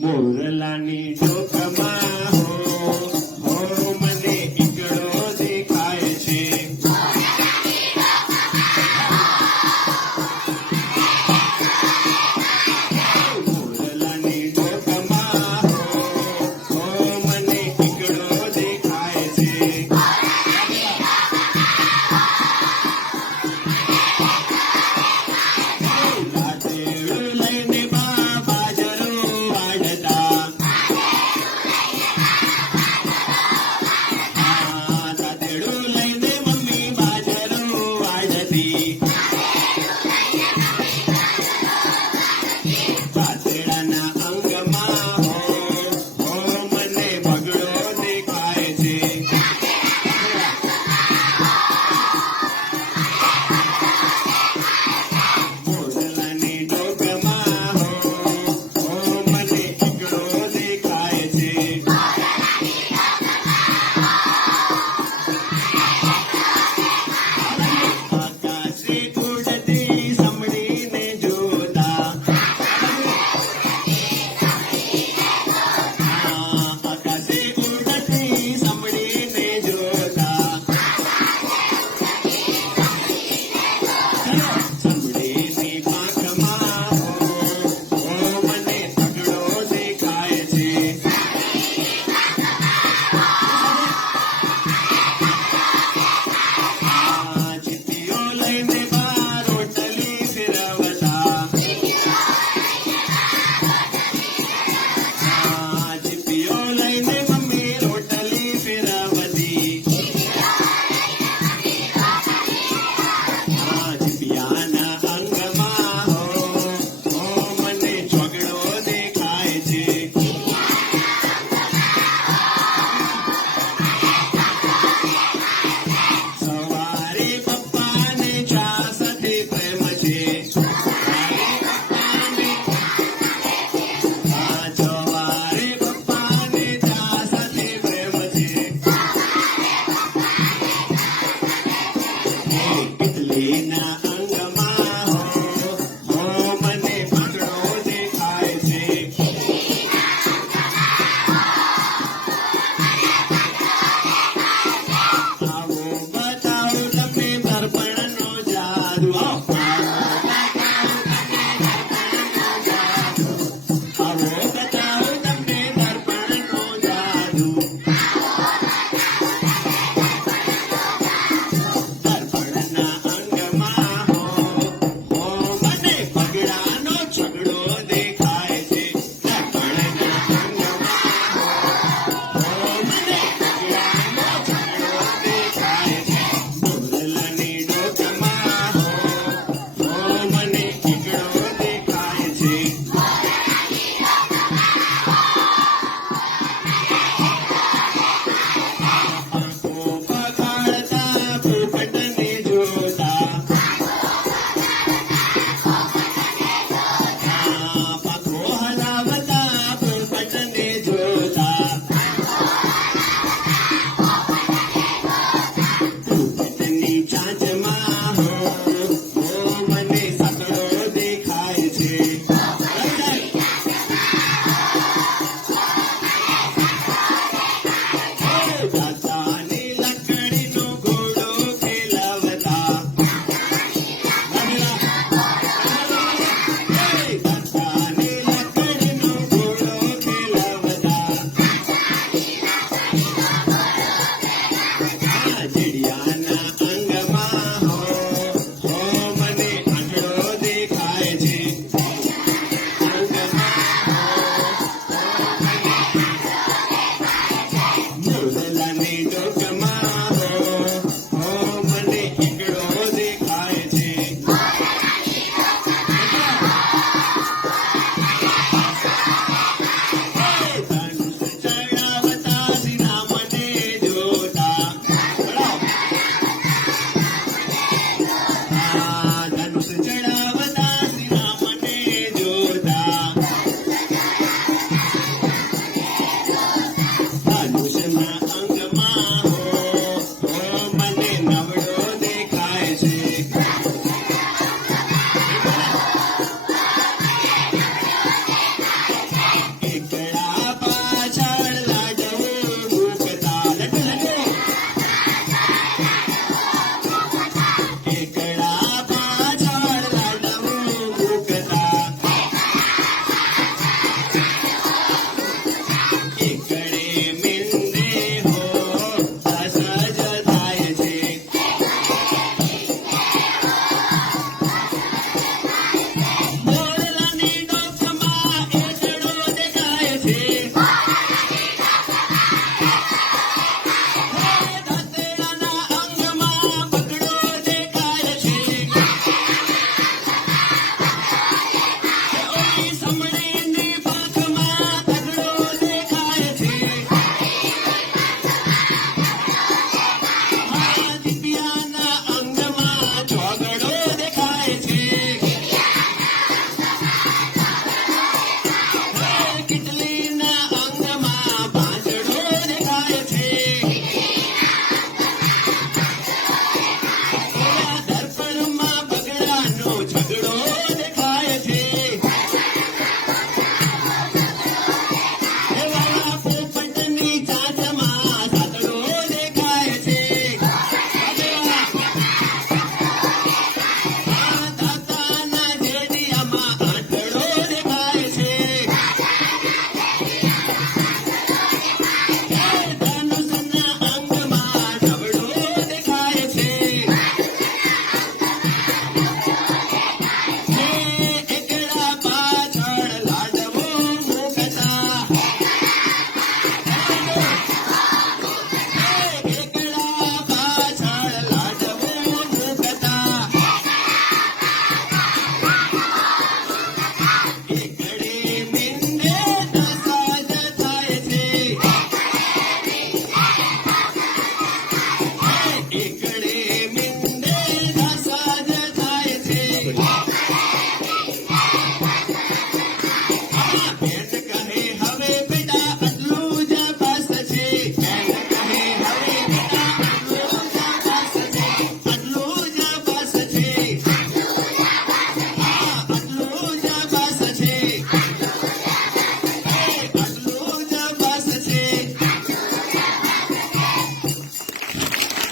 మురళని శోకమా Elena.